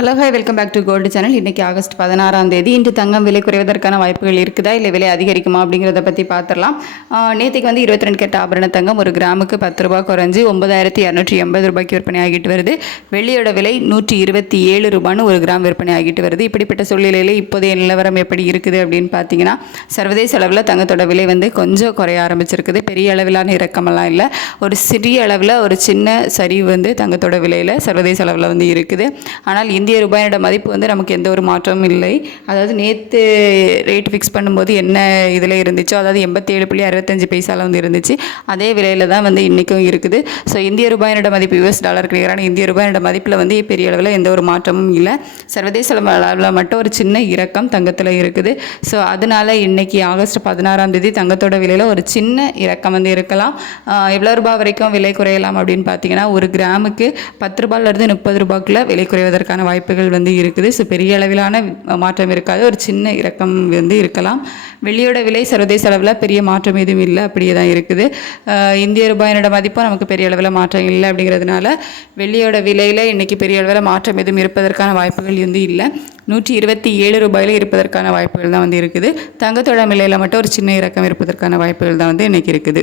Hello hi welcome back to gold channel இன்றைக்கி August பதினாறாம் தேதி. இன்று தங்கம் விலை குறைவதற்கான வாய்ப்புகள் இருக்குதா? இல்லை விலை அதிகரிக்குமா? அப்படிங்கிறத பற்றி பார்த்துடலாம் நேற்றுக்கு வந்து இருபத்தி ரெண்டு கேட்ட ஆபரண தங்கம் ஒரு கிராமுக்கு பத்து ரூபா குறைஞ்சி ஒன்பதாயிரத்தி இரநூற்றி எண்பது ரூபாய்க்கு விற்பனை ஆகிட்டு வருது. வெள்ளியோட விலை நூற்றி இருபத்தி ஏழு ரூபான்னு ஒரு கிராம் விற்பனை ஆகிட்டு வருது. இப்படிப்பட்ட சூழ்நிலையில் இப்போதைய நிலவரம் எப்படி இருக்குது அப்படின்னு பார்த்தீங்கன்னா சர்வதேச அளவில் தங்கத்தோட விலை வந்து கொஞ்சம் குறைய ஆரம்பிச்சிருக்குது. பெரிய அளவிலான இறக்கமெல்லாம் இல்லை. ஒரு சிறிய அளவில் ஒரு சின்ன சரிவு வந்து தங்கத்தோட விலையில் சர்வதேச அளவில் வந்து இருக்குது. ஆனால் இந்திய ரூபாயோட மதிப்பு வந்து நமக்கு எந்த ஒரு மாற்றமும் இல்லை. அதாவது நேற்று ரேட் ஃபிக்ஸ் பண்ணும்போது என்ன இதில் இருந்துச்சோ அதாவது எண்பத்தி ஏழு புள்ளி அறுபத்தஞ்சு பைசாவில் வந்து இருந்துச்சு. அதே விலையில் தான் வந்து இன்றைக்கும் இருக்குது. ஸோ இந்திய ரூபாயினோட மதிப்பு யூஎஸ் டாலருக்கு நிகரான இந்திய ரூபாயோட மதிப்பில் வந்து பெரிய அளவில் எந்த ஒரு மாற்றமும் இல்லை. சர்வதேச அளவில் மட்டும் ஒரு சின்ன இறக்கம் தங்கத்தில் இருக்குது. ஸோ அதனால இன்றைக்கி ஆகஸ்ட் பதினாறாம் தேதி தங்கத்தோட விலையில் ஒரு சின்ன இறக்கம் வந்து இருக்கலாம். எவ்வளோ ரூபாய் வரைக்கும் விலை குறையலாம் அப்படின்னு பார்த்தீங்கன்னா ஒரு கிராமுக்கு பத்து ரூபாயிலிருந்து முப்பது ரூபாய்க்குள்ள விலை குறைவதற்கான வாய்ப்புகள் வந்து இருக்குது. ஸோ பெரிய அளவிலான மாற்றம் இருக்காது. ஒரு சின்ன இறக்கம் வந்து இருக்கலாம். வெள்ளியோட விலை சர்வதேச அளவில் பெரிய மாற்றம் எதுவும் இல்லை. அப்படியே தான் இருக்குது. இந்திய ரூபாயினோட மதிப்பும் நமக்கு பெரிய அளவில் மாற்றம் இல்லை அப்படிங்கிறதுனால வெள்ளியோட விலையில் இன்றைக்கி பெரிய அளவில் மாற்றம் எதுவும் இருப்பதற்கான வாய்ப்புகள் வந்து இல்லை. நூற்றி இருபத்தி ஏழு ரூபாயில் இருப்பதற்கான வாய்ப்புகள் தான் வந்து இருக்குது. தங்கத்தோட விலையில் மட்டும் ஒரு சின்ன இறக்கம் இருப்பதற்கான வாய்ப்புகள் தான் வந்து இன்றைக்கி இருக்குது.